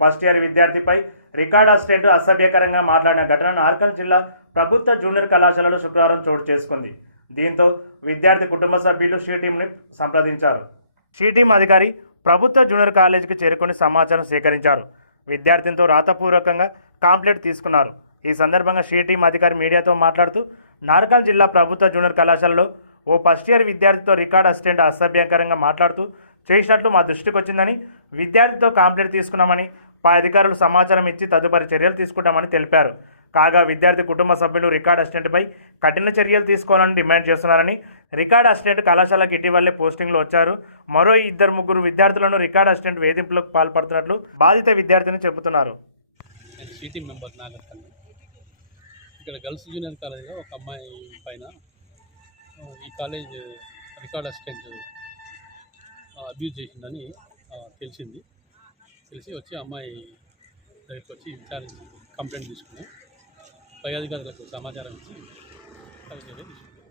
First year విద్యార్థిపై record assistant అసభ్యకరంగా మాట్లాడిన ఘటన నార్కల్ జిల్లా ప్రభుత్వ జూనియర్ కళాశాలలో శుక్రవారం చోటు చేసుకుంది. దీంతో విద్యార్థి కుటుంబ సభ్యులు షీ టీంని సంప్రదించారు. షీ టీం అధికారి ప్రభుత్వ జూనియర్ కాలేజీకి చేరుకుని సమాచారం సేకరించారు. విద్యార్థినితో రాతపూర్వకంగా కంప్లైంట్ తీసుకున్నారు. ఈ సందర్భంగా షీ టీం అధికారి మీడియాతో మాట్లాడుతూ నార్కల్ జిల్లా ప్రభుత్వ జూనియర్ కళాశాలలో ఓ ఫస్ట్ ఇయర్ విద్యార్థితో రికార్డ్ అసిస్టెంట్ అసభ్యకరంగా మాట్లాడుతూ చేసినట్లు మా దృష్టికి వచ్చిందని, విద్యార్థితో కంప్లైంట్ తీసుకున్నామని, పై అధికారులు సమాచారం ఇచ్చి తదుపరి చర్యలు తీసుకుంటామని తెలిపారు. కాగా విద్యార్థి కుటుంబ సభ్యులు రికార్డ్ అసిస్టెంట్పై కఠిన చర్యలు తీసుకోవాలని డిమాండ్ చేస్తున్నారని, రికార్డ్ అసిస్టెంట్ కళాశాలకు ఇటీవలే పోస్టింగ్లు వచ్చారు. మరో 2-3 విద్యార్థులను రికార్డ్ అసిస్టెంట్ వేధింపులకు పాల్పడుతున్నట్లు బాధిత విద్యార్థిని చెబుతున్నారు. సిటీ మెంబర్ నాగర్కర్ణ. ఇక్కడ గర్ల్స్ జూనియర్ కాలేజీలో ఒక అమ్మాయి పైన ఈ కాలేజ్ రికార్డ్ అసిస్టెంట్ అబ్యూజ్ చేసిందని తెలిసి వచ్చి అమ్మాయి దగ్గరికి వచ్చి విచారించి కంప్లైంట్ తీసుకుని పై అధికారులకు సమాచారం ఇచ్చి చర్య తీసుకున్నాం.